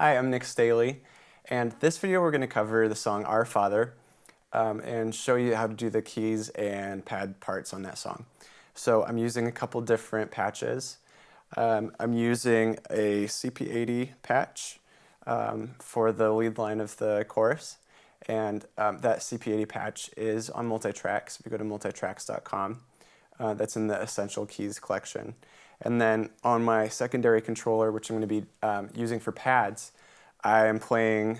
Hi, I'm Nick Staley, and this video we're going to cover the song Our Father and show you how to do the keys and pad parts on that song. So I'm using a couple different patches. I'm using a CP80 patch for the lead line of the chorus, and that CP80 patch is on multitracks. If you go to multitracks.com, that's in the Essential Keys collection. And then on my secondary controller, which I'm going to be using for pads, I am playing,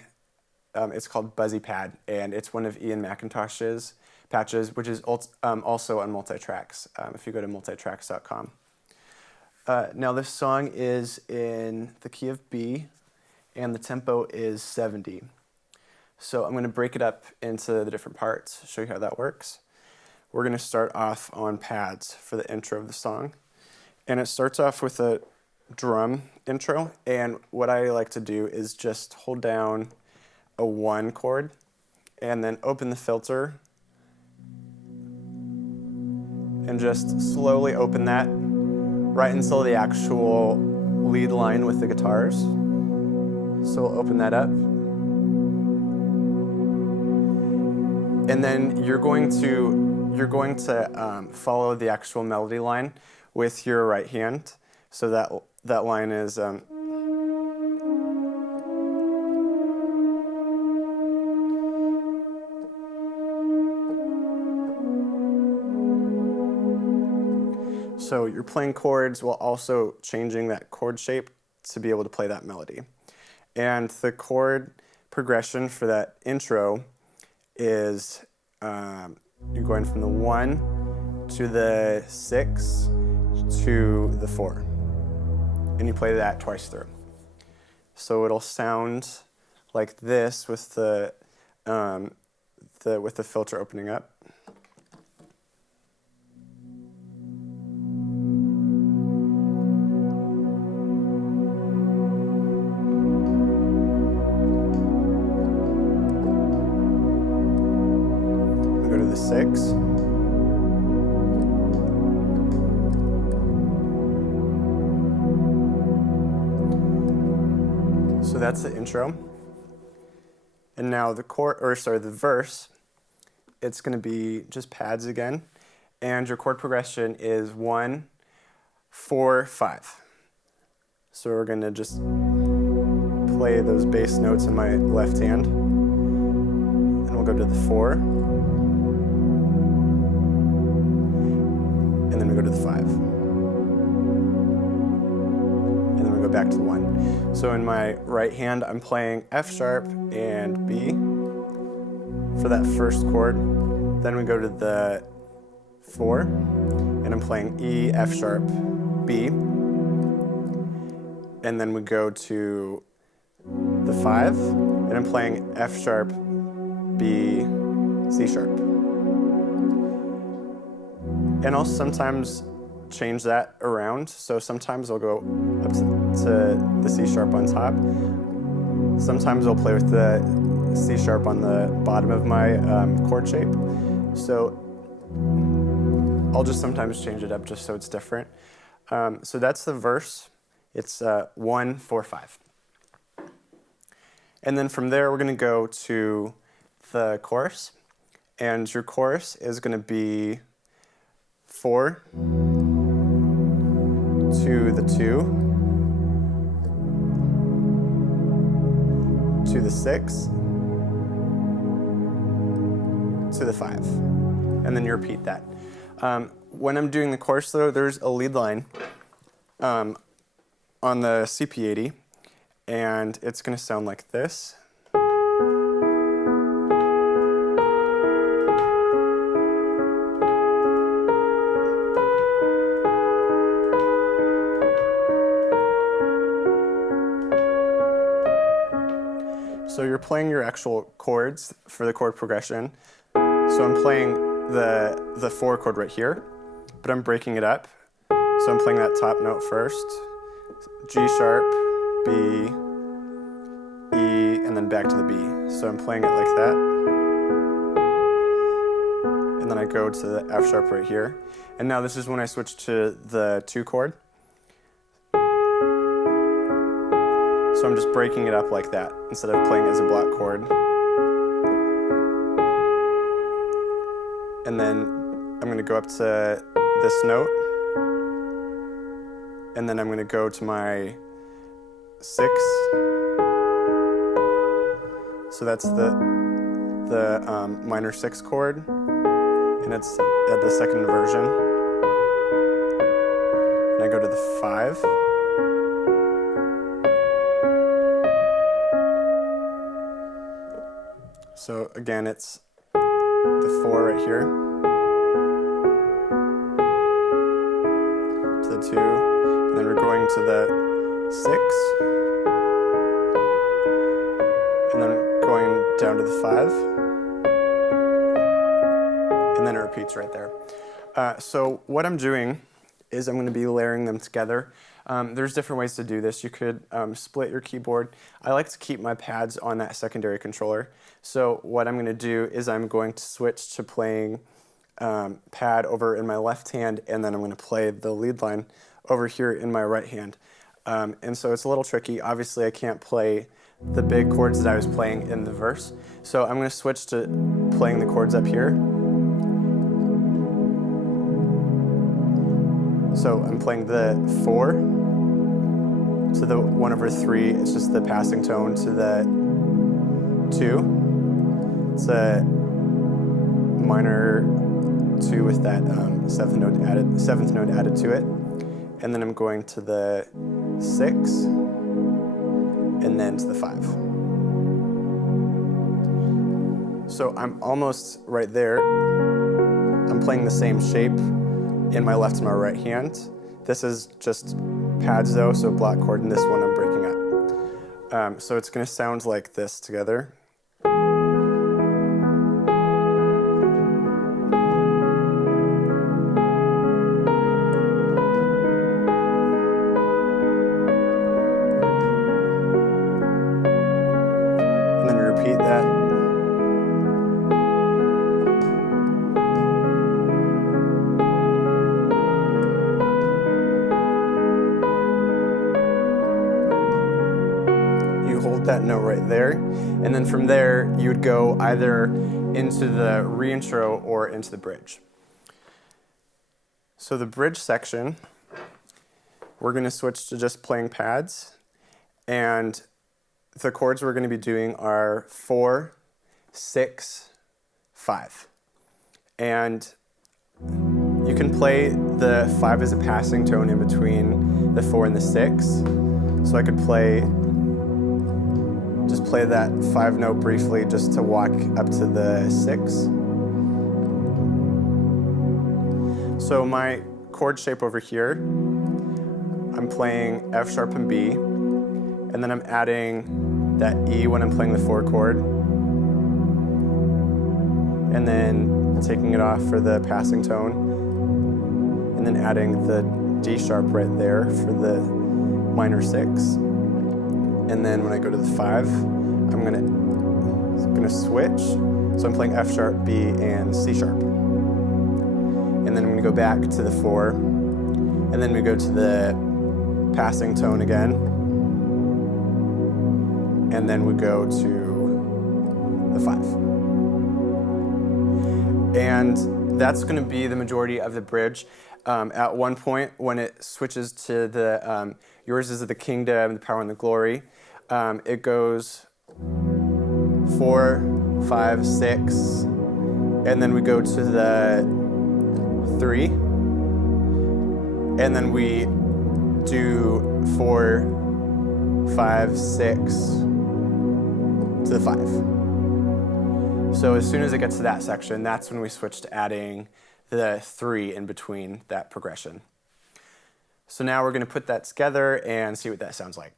it's called Buzzy Pad, and it's one of Ian McIntosh's patches, which is also on multitracks, if you go to multitracks.com. Now this song is in the key of B, and the tempo is 70. So I'm going to break it up into the different parts, show you how that works. We're going to start off on pads for the intro of the song. And it starts off with a drum intro, and what I like to do is just hold down a 1 chord and then open the filter and just slowly open that right until the actual lead line with the guitars. So we'll open that up. And then you're going to follow the actual melody line with your right hand. So that line is so you're playing chords while also changing that chord shape to be able to play that melody. And the chord progression for that intro is you're going from the 1 to the 6 to the 4, and you play that twice through. So it'll sound like this with the filter opening up. We go to the 6. So that's the intro. And now the verse, it's going to be just pads again. And your chord progression is 1, 4, 5. So we're going to just play those bass notes in my left hand. And we'll go to the 4. And then we go to the 5. And then we go back to 1. So in my right hand, I'm playing F sharp and B for that first chord. Then we go to the 4, and I'm playing E, F sharp, B. And then we go to the 5, and I'm playing F sharp, B, C sharp. And I'll sometimes change that around. So sometimes I'll go up to the C sharp on top. Sometimes I'll play with the C sharp on the bottom of my chord shape. So I'll just sometimes change it up just so it's different. So that's the verse. It's 1, 4, 5. And then from there we're going to go to the chorus. And your chorus is going to be 4 to the 2, to the 6, to the 5, and then you repeat that. When I'm doing the chorus though, there's a lead line on the CP80, and it's going to sound like this. So you're playing your actual chords for the chord progression. So I'm playing the 4 chord right here, but I'm breaking it up. So I'm playing that top note first, G sharp, B, E, and then back to the B. So I'm playing it like that. And then I go to the F sharp right here. And now this is when I switch to the 2 chord. So I'm just breaking it up like that instead of playing it as a block chord. And then I'm going to go up to this note, and then I'm going to go to my 6. So that's the minor 6 chord, and it's at the second inversion. And I go to the 5. So again, it's the 4 right here, to the 2, and then we're going to the 6, and then going down to the 5, and then it repeats right there. So what I'm doing is I'm going to be layering them together. There's different ways to do this. You could split your keyboard. I like to keep my pads on that secondary controller. So what I'm going to do is I'm going to switch to playing pad over in my left hand, and then I'm going to play the lead line over here in my right hand. And so it's a little tricky. Obviously, I can't play the big chords that I was playing in the verse. So I'm going to switch to playing the chords up here. So I'm playing the 4 to the 1/3. It's just the passing tone to the 2. It's a minor 2 with that seventh note added to it. And then I'm going to the 6 and then to the 5. So I'm almost right there. I'm playing the same shape in my left and my right hand. This is just pads though, so block chord, and this one I'm breaking up. So it's going to sound like this together. And then repeat that. Hold that note right there, and then from there you would go either into the reintro or into the bridge. So the bridge section, we're going to switch to just playing pads, and the chords we're going to be doing are 4, 6, 5. And you can play the 5 as a passing tone in between the 4 and the 6. So I could just play that 5 note briefly just to walk up to the 6. So my chord shape over here, I'm playing F sharp and B, and then I'm adding that E when I'm playing the 4 chord, and then taking it off for the passing tone, and then adding the D sharp right there for the minor 6. And then when I go to the 5, I'm gonna switch. So I'm playing F sharp, B, and C sharp. And then I'm gonna go back to the 4, and then we go to the passing tone again, and then we go to the 5. And that's gonna be the majority of the bridge. At one point, when it switches to the yours is the kingdom, the power, and the glory, it goes 4, 5, 6, and then we go to the 3, and then we do 4, 5, 6 to the 5. So as soon as it gets to that section, that's when we switch to adding the 3 in between that progression. So now we're going to put that together and see what that sounds like.